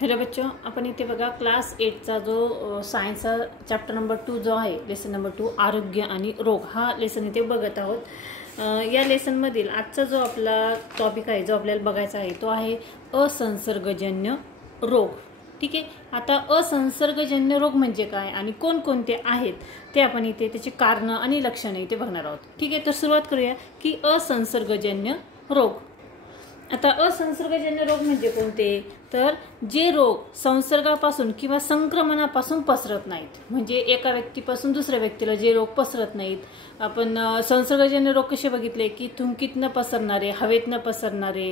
Hello बच्चों, अपन इथे बघा क्लास 8चा जो सायन्सचा चॅप्टर नंबर 2 जो आहे, लेसन नंबर 2 आरोग्य आणि रोग हा लेसन इथे बघत आहोत। या लेसन मधील आजचा जो आपला टॉपिक आहे, जो आपल्याला बघायचा आहे, तो आहे असंसर्गजन्य रोग। ठीक आहे, आता असंसर्गजन्य रोग म्हणजे काय आणि कोणकोणते आहेत ते आपण इथे त्याची कारण आणि लक्षणे इथे बघणार आहोत। ठीक आहे, तर सुरुवात करूया की असंसर्गजन्य रोग। आता असंसर्गजन्य रोग म्हणजे कोणते, तर जे रोग संसर्गापासून किंवा संक्रमणापासून पसरत नाहीत, म्हणजे एका व्यक्तीपासून दुसऱ्या व्यक्तीला जे रोग पसरत नाहीत। आपण संसर्गजन्य रोग कसे बघितले की थुंकीतनं पसरणारे, हवेतनं पसरणारे,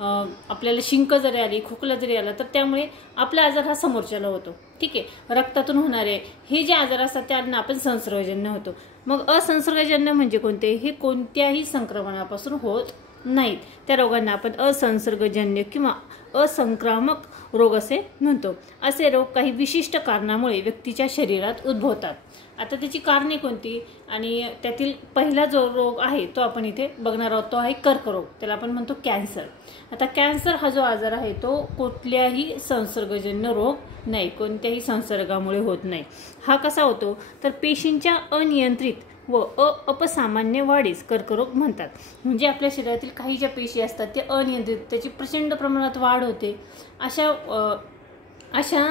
आपल्याला शिंक जरी आली, खोकला जरी आला तर त्यामुळे आपला आजार हा समोरच्याला होतो। ठीक आहे, रक्तातून होणारे हे जे आजार असतात त्यांना आपण संसर्गजन्य होतो। मग असंसर्गजन्य म्हणजे कोणते, हे कोणत्याही संक्रमणापासून होत नाहीत, त्या रोगांना आपण असंसर्गजन्य किंवा असंक्रामक रोग असे म्हणतो। असे रोग काही विशिष्ट कारणामुळे व्यक्तीच्या शरीरात उद्भवतात। आता त्याची कारणे कोणती, आणि त्यातील पहिला जो रोग आहे तो आपण इथे बघणार आहोत, तो आहे कर्करोग, त्याला आपण म्हणतो कॅन्सर। आता कॅन्सर हा जो आजार आहे तो कुठल्याही संसर्गजन्य रोग नाही, कोणत्याही संसर्गामुळे होत नाही। हा कसा होतो, तर पेशींच्या अनियंत्रित व अपसामान्य वाढीस कर्करोग म्हणतात। म्हणजे आपल्या शरीरातील काही ज्या पेशी असतात ते अनियंत्रित, त्याची प्रचंड प्रमाणात वाढ होते, अशा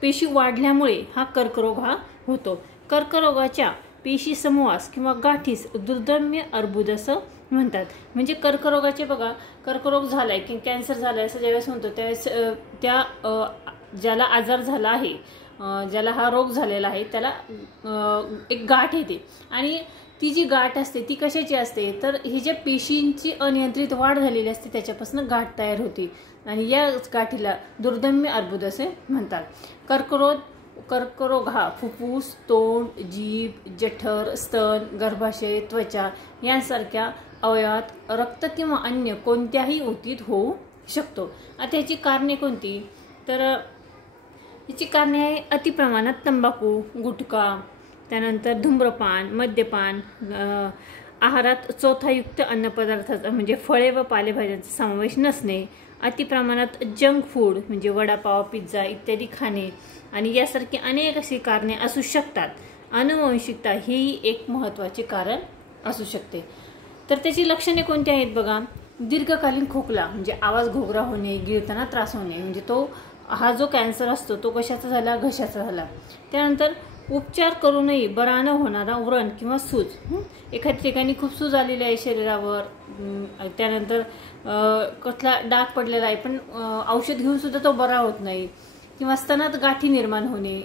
पेशी वाढल्यामुळे हा कर्करोग हा होतो। कर्करोगाच्या पेशी समूहास किंवा गाठीस दुर्दम्य अर्बुद असं म्हणतात। म्हणजे कर्करोगाचे बघा, कर्करोग झालाय की कॅन्सर झालाय असं ज्यावेळेस म्हणतो त्यावेळेस त्या ज्याला आजार झाला आहे, ज्याला हा रोग झालेला आहे त्याला एक गाठ येते, आणि ती जी गाठ असते ती कशाची असते, तर ही ज्या पेशींची अनियंत्रित वाढ झालेली असते त्याच्यापासून गाठ तयार होते, आणि या गाठीला दुर्दम्य अर्बुद असे म्हणतात। कर्करोग हा फुफ्फुस, तोंड, जीभ, जठर, स्तन, गर्भाशय, त्वचा यांसारख्या अवयवात रक्त किंवा अन्य कोणत्याही ऊतीत होऊ शकतो। आता याची कारणे कोणती, तर याची कारणे आहे अतिप्रमाणात तंबाखू, गुटखा, त्यानंतर धूम्रपान, मद्यपान, आहारात चोथायुक्त अन्नपदार्थाचा म्हणजे फळे व पालेभाज्यांचा समावेश नसणे, अतिप्रमाणात जंक फूड म्हणजे वडापाव, पिझ्झा इत्यादी खाणे, आणि यासारखी अनेक अशी कारणे असू शकतात। अनुवंशिकता ही एक महत्त्वाचे कारण असू शकते। तर त्याची लक्षणे कोणती आहेत बघा, दीर्घकालीन खोकला म्हणजे आवाज घोगरा होणे, गिळताना त्रास होणे, म्हणजे तो हा जो कॅन्सर असतो तो कशाचा झाला, घशाचा झाला। त्यानंतर उपचार करूनही बरा न होणारा व्रण किंवा सूज, एखाद्या ठिकाणी खूप सूज आलेली आहे शरीरावर, त्यानंतर कसला डाग पडलेला आहे पण औषध घेऊन सुद्धा तो बरा होत नाही, किंवा स्तनात गाठी निर्माण होणे,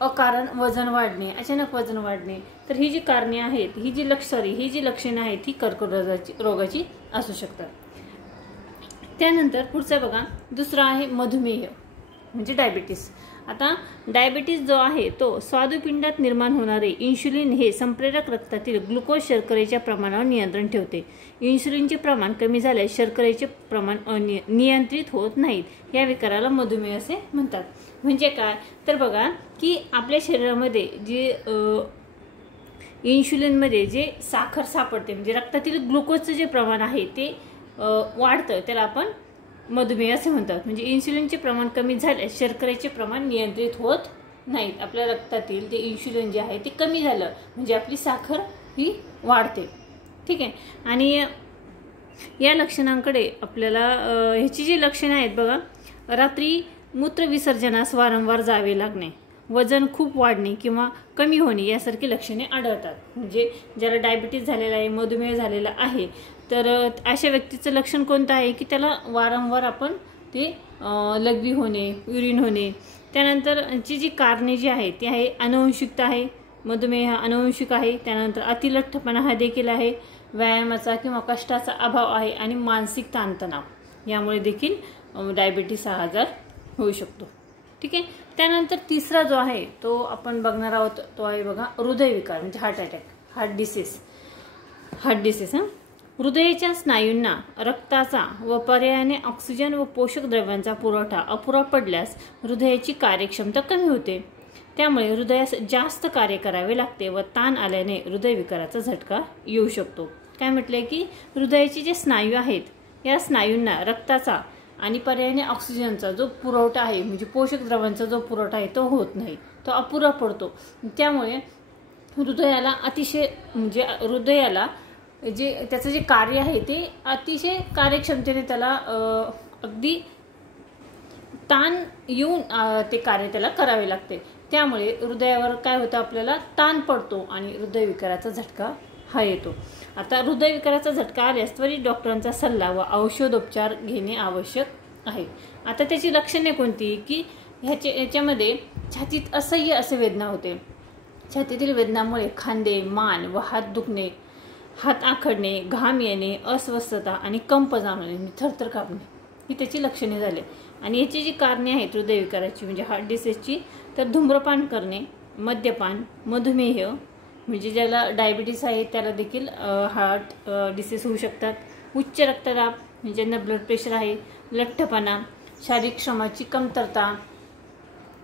अकारण वजन वाढणे, अचानक वजन वाढणे, तर ही जी कारणे आहेत, ही जी लक्षणे आहेत ही कर्करोगाची असू शकतात। त्यानंतर पुढचा बघा, दुसरा आहे मधुमेह म्हणजे डायबिटीस। आता डायबिटीस जो आहे तो स्वादुपिंडात निर्माण होणारे इन्शुलिन हे संप्रेरक रक्तातील ग्लुकोज शर्करेच्या प्रमाणावर नियंत्रण ठेवते। इन्शुलिनचे प्रमाण कमी झाल्यास शर्करेचे प्रमाण नियंत्रित होत नाहीत, या विकाराला मधुमेह असे म्हणतात। म्हणजे काय, तर बघा की आपल्या शरीरामध्ये जे इन्शुलिनमध्ये जे साखर सापडते, म्हणजे रक्तातील ग्लुकोजचं जे प्रमाण आहे ते वाढतं, त्याला आपण मधुमेह असे म्हणतात। म्हणजे इन्शुलिनचे प्रमाण कमी झाल्यास शर्करेचे प्रमाण नियंत्रित होत नाहीत, आपल्या रक्तातील ते इन्शुलिन जे आहे ते कमी झालं म्हणजे आपली साखर ही वाढते। ठीक आहे, आणि या लक्षणांकडे आपल्याला ह्याची जी लक्षणं आहेत बघा, रात्री मूत्रविसर्जनास वारंवार जावे लागणे, वजन खूप वाढणे किंवा कमी होणे यासारखी लक्षणे आढळतात। म्हणजे ज्याला डायबिटीस झालेला आहे, मधुमेह झालेला आहे, तर अशा व्यक्तीचं लक्षण कोणतं आहे की त्याला वारंवार आपण ते लघवी होणे, युरिन होणे। त्यानंतर जी कारणे जी आहे ती आहे अनुवंशिकता आहे, मधुमेह अनुवंशिक आहे, त्यानंतर अतिलठ्ठपणा हा देखील आहे, व्यायामाचा किंवा कष्टाचा अभाव आहे, आणि मानसिक ताणतणाव, यामुळे देखील डायबिटीस हा आजार होऊ शकतो। ठीक आहे, त्यानंतर तिसरा जो आहे तो आपण बघणार आहोत, तो आहे बघा हृदयविकार म्हणजे हार्ट अटॅक, हार्ट डिसीज। हृदयाच्या स्नायूंना रक्ताचा व पर्यायाने ऑक्सिजन व पोषक द्रव्यांचा पुरवठा अपुरा पडल्यास हृदयाची कार्यक्षमता कमी होते, त्यामुळे हृदयास जास्त कार्य करावे लागते व ताण आल्याने हृदयविकाराचा झटका येऊ शकतो। काय म्हटले की हृदयाचे जे स्नायू आहेत या स्नायूंना रक्ताचा आणि पर्यायाने ऑक्सिजनचा जो पुरवठा आहे म्हणजे पोषक द्रव्यांचा जो पुरवठा आहे तो होत नाही, तो अपुरा पडतो. त्यामुळे हृदयाला अतिशय म्हणजे हृदयाला जे त्याचं जे कार्य आहे ते अतिशय कार्यक्षमतेने त्याला अगदी ताण येऊन ते कार्य त्याला करावे लागते. त्यामुळे हृदयावर काय होतं, आपल्याला ताण पडतो आणि हृदयविकाराचा झटका हा येतो. आता हृदयविकाराचा झटका आल्यास त्वरित डॉक्टरांचा सल्ला व औषधोपचार घेणे आवश्यक आहे. आता त्याची लक्षणे कोणती की याच्यामध्ये छातीत असह्य असे वेदना होते. छातीतील वेदनामुळे खांदे, मान व हात दुखणे, हात आखडणे, घाम येणे, अस्वस्थता आणि कंप जाणवणे, थरथर कापणे ही त्याची लक्षणे झाली. आणि याची जी कारणे आहेत हृदयविकाराची म्हणजे हार्ट डिसीजची, तर धूम्रपान करणे, मद्यपान, मधुमेह म्हणजे ज्याला डायबिटीस आहे त्याला देखील हार्ट डिसीज होऊ शकतात, उच्च रक्तदाब म्हणजे ज्यांना ब्लड प्रेशर आहे, लठ्ठपणा, शारीरिक श्रमाची कमतरता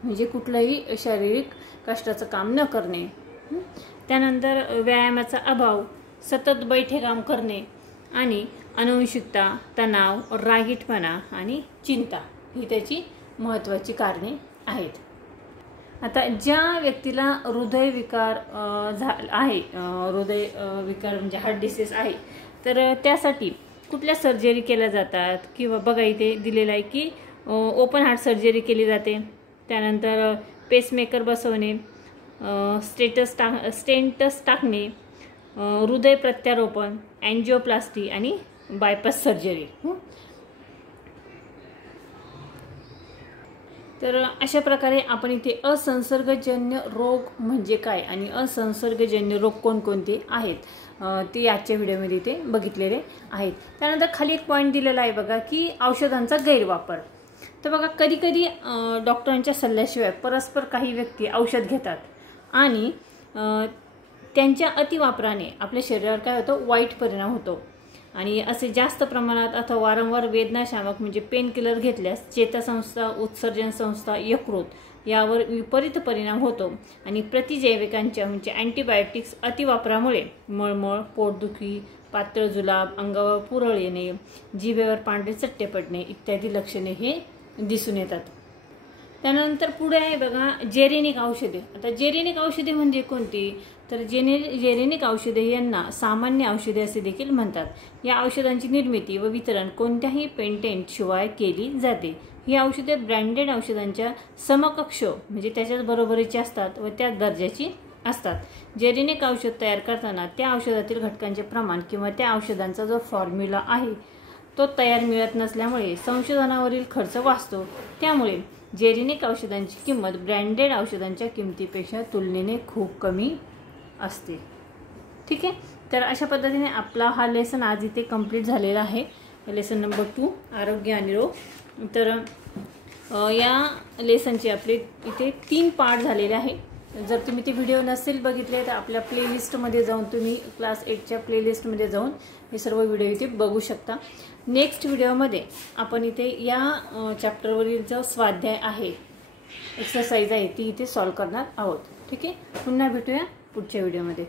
म्हणजे कुठलंही शारीरिक कष्टाचं काम न करणे, त्यानंतर व्यायामाचा अभाव, सतत बैठे काम करणे आणि अनुवंशिकता, तणाव, रागीटपणा आणि चिंता ही त्याची महत्त्वाची कारणे आहेत. आता ज्या व्यक्तीला हृदयविकार आहे, हृदयविकार म्हणजे हार्ट डिसीज आहे, तर त्यासाठी कुठल्या सर्जरी केल्या जातात किंवा बघा इथे दिलेलं आहे की ओपन हार्ट सर्जरी केली जाते, त्यानंतर पेसमेकर बसवणे, स्टेंटस टाकणे, हृदय प्रत्यारोपण, अँजिओप्लास्टी आणि बायपास सर्जरी. तर अशा प्रकारे आपण इथे असंसर्गजन्य रोग म्हणजे काय आणि असंसर्गजन्य रोग कोणकोणते आहेत ते आजच्या व्हिडिओमध्ये इथे बघितलेले आहेत. त्यानंतर खाली एक पॉईंट दिलेला आहे बघा की औषधांचा गैरवापर. तर बघा कधी कधी डॉक्टरांच्या सल्ल्याशिवाय परस्पर काही व्यक्ती औषध घेतात आणि त्यांच्या अतिवापराने आपल्या शरीरावर काय होतं, वाईट परिणाम होतो. आणि असे जास्त प्रमाणात अथवा वारंवार वेदनाशामक म्हणजे पेन किलर घेतल्यास चेतासंस्था, उत्सर्जन संस्था, यकृत यावर विपरीत परिणाम होतो. आणि प्रतिजैविकांच्या म्हणजे अँटीबायोटिक्स अतिवापरामुळे मळमळ, पोटदुखी, पातळ जुलाब, अंगावर पुरळ येणे, जिभेवर पांढरे चट्टे पडणे इत्यादी लक्षणे हे दिसून येतात. त्यानंतर पुढे आहे बघा जेरेनिक औषधे. आता जेरेनिक औषधे म्हणजे कोणती, तर जेरेनिक औषधे यांना सामान्य औषधे असे देखील म्हणतात. या औषधांची निर्मिती व वितरण कोणत्याही पेटंट शिवाय केली जाते. ही औषधे ब्रँडेड औषधांच्या समकक्ष म्हणजे त्याच्याच बरोबरीची असतात व त्या दर्जाची असतात. जेरेनिक औषध तयार करताना त्या औषधातील घटकांचे प्रमाण किंवा त्या औषधांचा जो फॉर्म्युला आहे तो तयार मिळत नसल्यामुळे संशोधनावरील खर्च वाचतो. त्यामुळे जेरेनिक औषधांची किंमत ब्रँडेड औषधांच्या किमतीपेक्षा तुलनेने खूप कमी असते. ठीक आहे, तर अशा पद्धतीने आपला हा लेसन आज इथे कंप्लीट झालेला आहे. लेसन नंबर 2 आरोग्य आणि रोग. तर या लेसनचे आपले इथे 3 पार्ट झालेले आहे. जर तुम्ही ते व्हिडिओ नसेल बघितले तर आपल्या प्लेलिस्टमध्ये जाऊन तुम्ही क्लास 8च्या प्लेलिस्टमध्ये जाऊन हे सर्व व्हिडिओ इथे बघू शकता. नेक्स्ट व्हिडिओमध्ये आपण इथे या चॅप्टरवरील जो स्वाध्याय आहे, एक्सरसाइज आहे ती इथे सॉल्व करणार आहोत. ठीक आहे, पुन्हा भेटूया पुढच्या व्हिडिओमध्ये.